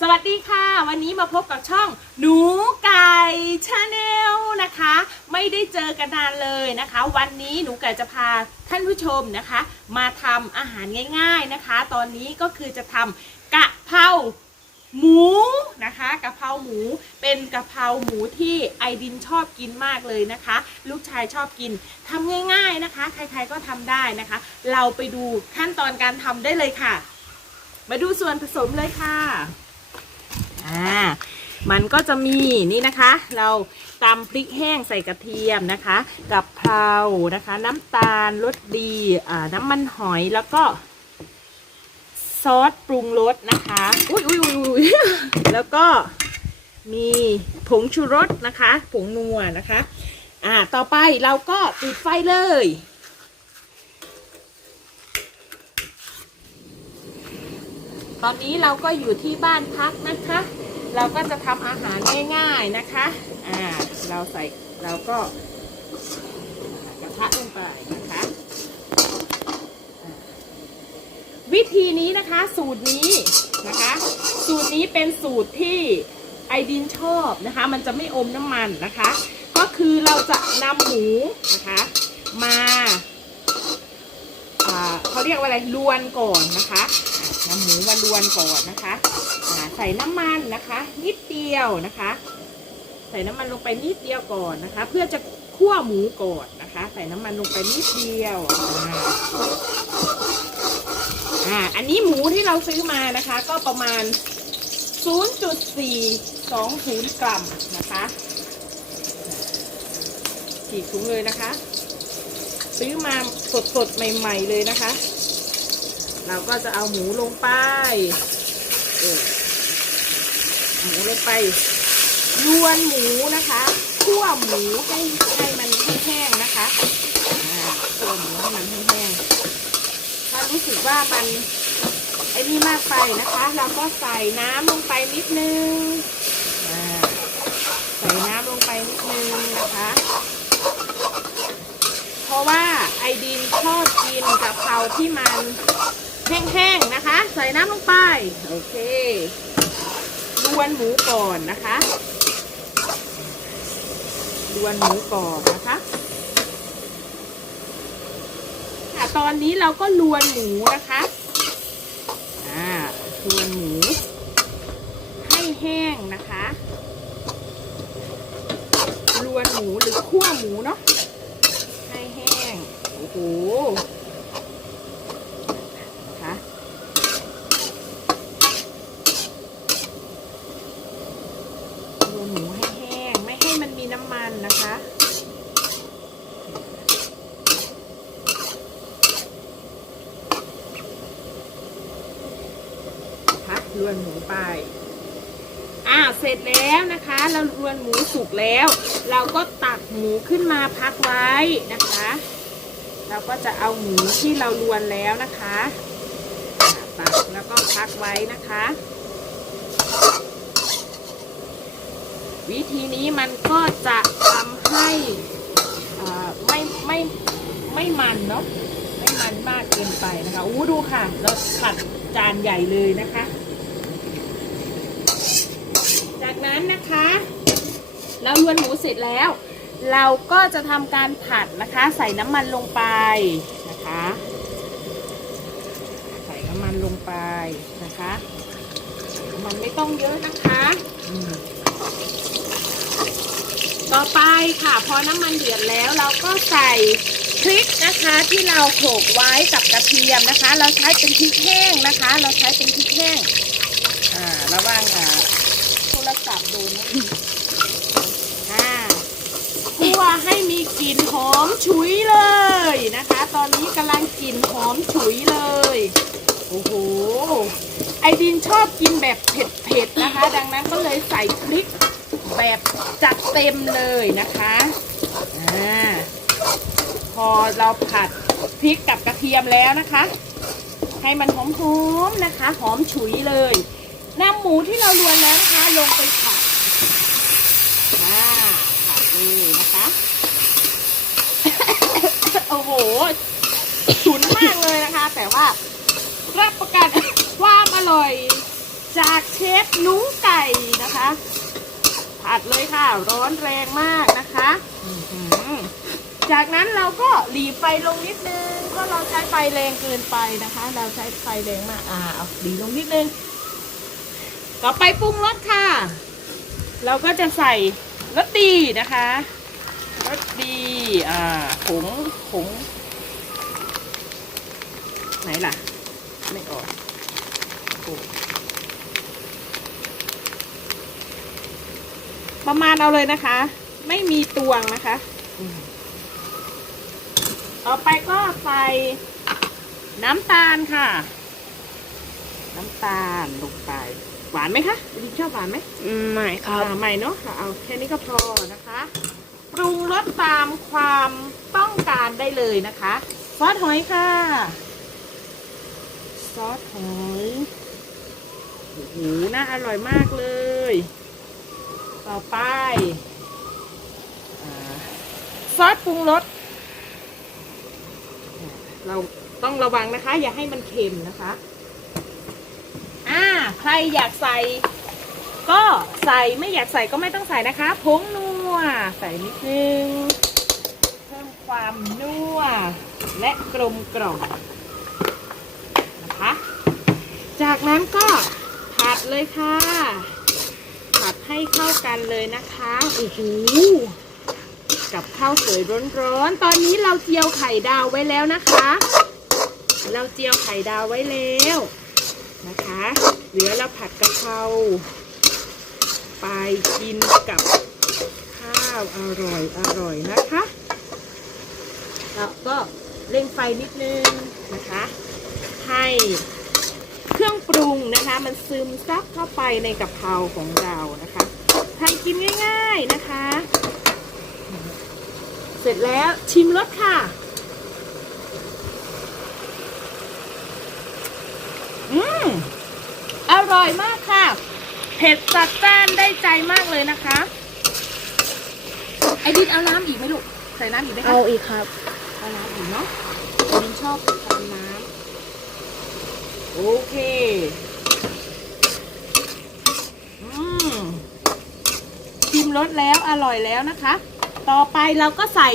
สวัสดีค่ะ วันนี้มาพบกับช่องหนูไก่ชาแนลนะคะ ไม่ได้เจอกันนานเลยนะคะ วันนี้หนูไก่จะพาท่านผู้ชมนะคะ มาทำอาหารง่าย ๆนะคะ ตอนนี้ก็คือจะทำกะเพราหมูนะคะกะเพราหมูเป็นกะเพราหมูที่ไอดินชอบกินมากเลยนะคะ ลูกชายชอบกินทำง่าย ๆนะคะ ใครๆก็ทำได้นะคะ เราไปดูขั้นตอนการทำได้เลยค่ะ มาดูส่วนผสมเลยค่ะ อ่ามันก็จะมีนี่นะคะ เราตำพริกแห้งใส่กระเทียมนะคะกับเพรานะคะ น้ำตาลรสดีอ่าน้ำมันหอยแล้วก็ซอสปรุงรสนะคะอุ้ยอุ้ยอุ้ยอุ้ยแล้วก็มีผงชูรสนะคะ ผงนัวนะคะ อ่า ต่อไปเราก็ปิดไฟเลย ตอนนี้เราก็อยู่ที่บ้านพักนะคะ เราก็จะทำอาหารง่ายๆนะคะ อ่า เราใส่เราก็กระทะลงไปนะคะวิธีนี้นะคะสูตรนี้นะคะ สูตรนี้เป็นสูตรที่ไอดินชอบนะคะ มันจะไม่อมน้ำมันนะคะ ก็คือเราจะนำหมูนะคะ มาอ่าเขาเรียกว่าอะไรลวนก่อนนะคะำหมูมาลวนก่อนนะคะใส่น้ำมันนะคะ นิดเดียวนะคะ ใส่น้ำมันลงไปนิดเดียวก่อนนะคะ เพื่อจะคั่วหมูก่อนนะคะ ใส่น้ำมันลงไปนิดเดียวอ่าอันนี้หมูที่เราซื้อมานะคะ ก็ประมาณ 0.420 กรัมนะคะฉีกถุงเลยนะคะ ซื้อมาสดๆใหม่ ๆเลยนะคะ เราก็จะเอาหมูลงไปหมูลงไปลวนหมูนะคะคั่วหมูให้ให้มันแห้งๆนะคะคั่วหมูให้มันแห้งๆถ้ารู้สึกว่ามันไอ้นี่มากไปนะคะ เราก็ใส่น้ำลงไปนิดนึงใส่น้ำลงไปนิดนึงนะคะ เพราะว่าไอดินชอบกินกะเพราที่มัน แห้งๆนะคะ ใส่น้ำลงไป โอเคลวนหมูก่อนนะคะลวนหมูก่อนนะคะอะตอนนี้เราก็ลวนหมูนะคะอ่าลวนหมู ให้แห้งนะคะลวนหมูหรือคั่วหมูเนาะให้แห้งโอ้โหนะคะรวนหมูให้แห้ง ไม่ให้มันมีน้ำมันนะคะ พักรวนหมูไป อ่า เสร็จแล้วนะคะ เรารวนหมูสุกแล้ว เราก็ตักหมูขึ้นมาพักไว้นะคะ เราก็จะเอาหมูที่เรารวนแล้วนะคะตักแล้วก็พักไว้นะคะ วิธีนี้มันก็จะทำให้อ่าไม่ไม่ไม่มันเนาะไม่มันมากเกินไปนะคะอู้ดูค่ะ เราผัดจานใหญ่เลยนะคะ จากนั้นนะคะ เราลวนหมูเสร็จแล้ว เราก็จะทำการผัดนะคะ ใส่น้ำมันลงไปนะคะ ใส่น้ำมันลงไปนะคะน้ำมันไม่ต้องเยอะนะคะต่อไปค่ะพอน้ำมันเดือดแล้วเราก็ใส่พริกนะคะที่เราโขลกไว้กับกระเทียมนะคะ เราใช้เป็นพริกแห้งนะคะ เราใช้เป็นพริกแห้ง อ่าระวังอ่า อ่าคั่วให้มีกลิ่นหอมฉุยเลยนะคะ ตอนนี้กำลังกลิ่นหอมฉุยเลย โอ้โห ไอดินชอบกินแบบเผ็ดๆนะคะ ดังนั้นก็เลยใส่พริกแบบจัดเต็มเลยนะคะอ่าพอเราผัดพริกกับกระเทียมแล้วนะคะ ให้มันหอมๆนะคะ หอมฉุยเลยนำหมูที่เราลวนแล้วนะคะ ลงไปผัด อ่าผัดเลยนะคะ โอ้โหฉุนมากเลยนะคะ แต่ว่ารับประกันความอร่อยจากเชฟนุ้งไก่นะคะ ผัดเลยค่ะ ร้อนแรงมากนะคะอื้อหือจากนั้นเราก็หลีไฟลงนิดนึงก็เราใช้ไฟแรงเกินไปนะคะ เราใช้ไฟแรงมากอ่าเอาหลีลงนิดนึง ต่อไปปรุงรสค่ะ เราก็จะใส่ รสดีนะคะรสดีอ่าผงผงไหนล่ะ ไม่ออกโอ้ประมาณเอาเลยนะคะ ไม่มีตวงนะคะต่อไปก็ใส่น้ำตาลค่ะ น้ำตาลลงไป หวานไหมคะดิชอบหวานไหมไม่ครับอ่าไม่เนาะค่ะเอาแค่นี้ก็พอนะคะ ปรุงรสตามความต้องการได้เลยนะคะซอสหอยค่ะซอสหอยโอ้โหน่าอร่อยมากเลย ต่อไปอาซอสปรุงรสอ่าเราต้องระวังนะคะ อย่าให้มันเค็มนะคะอ่า ใครอยากใส่ ก็ใส่ไม่อยากใส่ก็ไม่ต้องใส่นะคะผงนัวใส่นิดนึง เพิ่มความนัวและกลมกล่อมนะคะ จากนั้นก็ผัดเลยค่ะผัดให้เข้ากันเลยนะคะโอ้โหกับข้าวสวยร้อนๆ ตอนนี้เราเจียวไข่ดาวไว้แล้วนะคะ เราเจียวไข่ดาวไว้แล้ว นะคะ เหลือเราผัดกะเพราไปกินกับข้าวอร่อยอร่อยนะคะแล้วก็เร่งไฟนิดนึงนะคะ ให้เครื่องปรุงนะคะ มันซึมซับเข้าไปในกะเพราของเรานะคะทำกินง่าย ๆนะคะ เสร็จแล้วชิมรสค่ะ อืม อ ร่อยมากค่ะ เผ็ดจัดจ้านได้ใจมากเลยนะคะ ไอดินเอาน้ำอีกไหมลูก ใส่น้ำอีกไหมคะเอาอีกครับเอาน้ำอีกเนาะไอดินชอบทานน้ำโอเคอืมชิมรสแล้วอร่อยแล้วนะคะ ต่อไปเราก็ใส่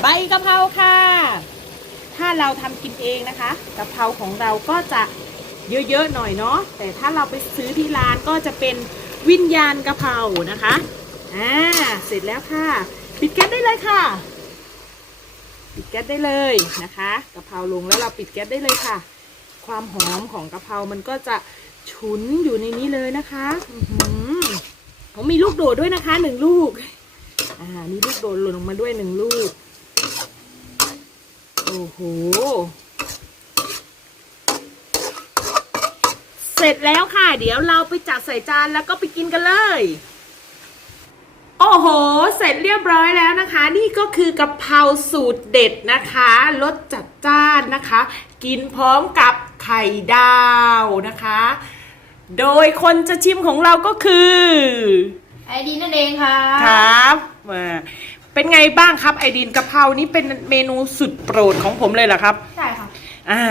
ใบกะเพราค่ะ ถ้าเราทำกินเองนะคะกะเพราของเราก็จะ เยอะๆหน่อยเนาะแต่ถ้าเราไปซื้อที่ร้านก็จะเป็นวิญญาณกะเพรานะคะอ่าเสร็จแล้วค่ะ ปิดแก๊สได้เลยค่ะ ปิดแก๊สได้เลยนะคะกะเพราลงแล้วเราปิดแก๊สได้เลยค่ะ ความหอมของกะเพรามันก็จะฉุนอยู่ในนี้เลยนะคะอื้อหือเขามีลูกโดดด้วยนะคะหนึ่งลูก อ่ามีลูกโดดหล่นลงมาด้วยหนึ่งลูก โอ้โห เส ร็จแล้วค่ะ เดี๋ยวเราไปจัดใส่จานแล้วก็ไปกินกันเลย โอ้โห เสร็จเรียบร้อยแล้วนะคะ นี่ก็คือกะเพราสูตรเด็ดนะคะรสจัดจ้านนะคะ กินพร้อมกับไข่ดาวนะคะ โดยคนจะชิมของเราก็คือ ไอดีนั่นเองครับครับมาเป็นไงบ้างครับไอดินกะเพรานี่เป็นเมนูสุดโปรดของผมเลยเหรอครับ ใช่ครับอ่า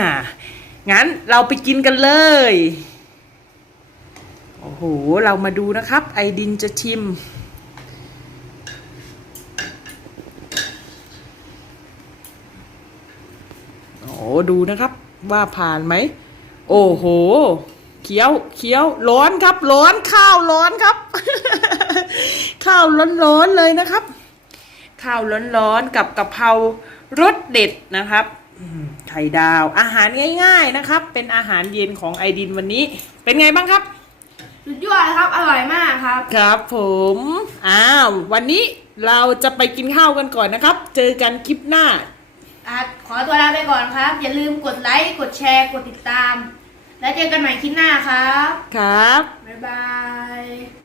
งั้นเราไปกินกันเลย โอ้โห เรามาดูนะครับ ไอดินจะชิม โอ้ดูนะครับว่าผ่านไหม โอ้โห เคี้ยวเคี้ยวร้อนครับ ร้อนข้าวร้อนครับ ข้าวร้อนๆเลยนะครับ ข้าวร้อนๆกับกะเพรารสเด็ดนะครับไข่ดาวอาหารง่าย ๆนะครับ เป็นอาหารเย็นของไอดินวันนี้ เป็นไงบ้างครับ สุดยอดครับ อร่อยมากครับ ครับผมอ้าววันนี้เราจะไปกินข้าวกันก่อนนะครับ เจอกันคลิปหน้า อะขอตัวลาไปก่อนครับ อย่าลืมกดไลค์ กดแชร์ กดติดตาม แล้วเจอกันใหม่คลิปหน้าครับ ครับ บ๊ายบาย